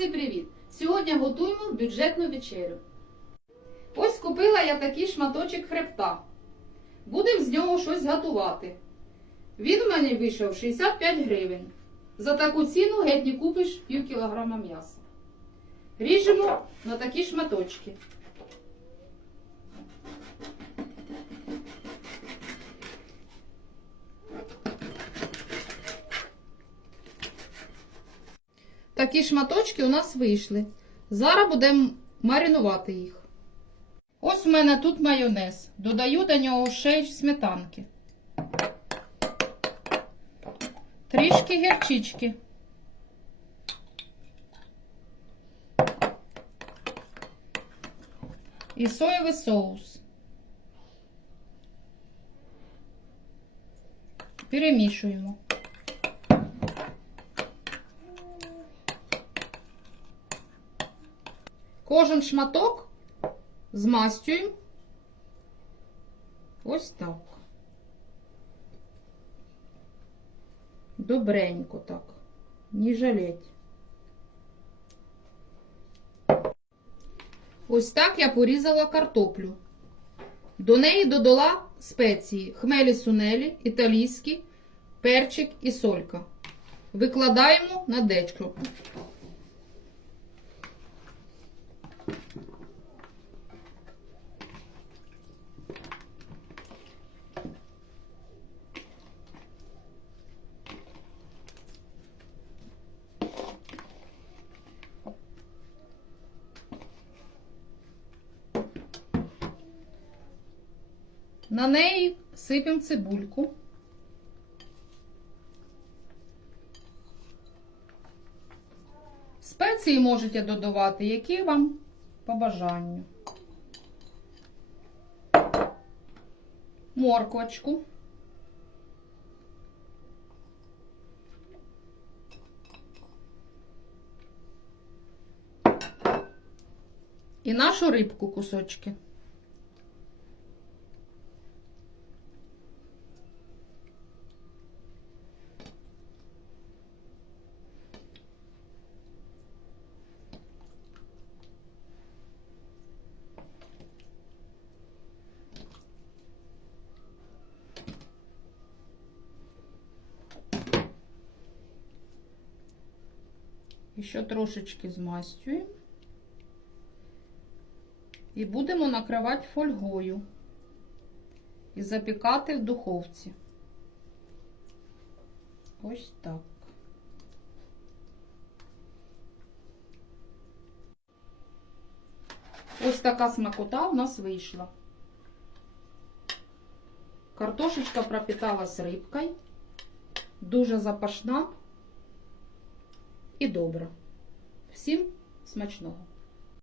Друзі, привіт! Сьогодні готуємо бюджетну вечерю. Ось купила я такий шматочок хребта. Будемо з нього щось готувати. Він у мене вийшов 65 гривень. За таку ціну геть не купиш пів кілограма м'яса. Ріжемо на такі шматочки. Такі шматочки у нас вийшли. Зараз будемо маринувати їх. Ось у мене тут майонез. Додаю до нього ще сметанки. Трішки гірчички. І соєвий соус. Перемішуємо. Кожен шматок змастюємо ось так. Добренько так. Не жалеть. Ось так я порізала картоплю. До неї додала спеції хмелі сунелі, італійські, перчик і солька. Викладаємо на дечко. На неї сипемо цибульку. Спеції можете додавати, які вам по бажанню. Морквочку. І нашу рибку кусочки. Ще трошечки змастюємо. І будемо накривати фольгою і запікати в духовці. Ось так. Ось така смакота у нас вийшла. Картошечка пропиталась рибкою. Дуже запашна і добро. Всім смачного!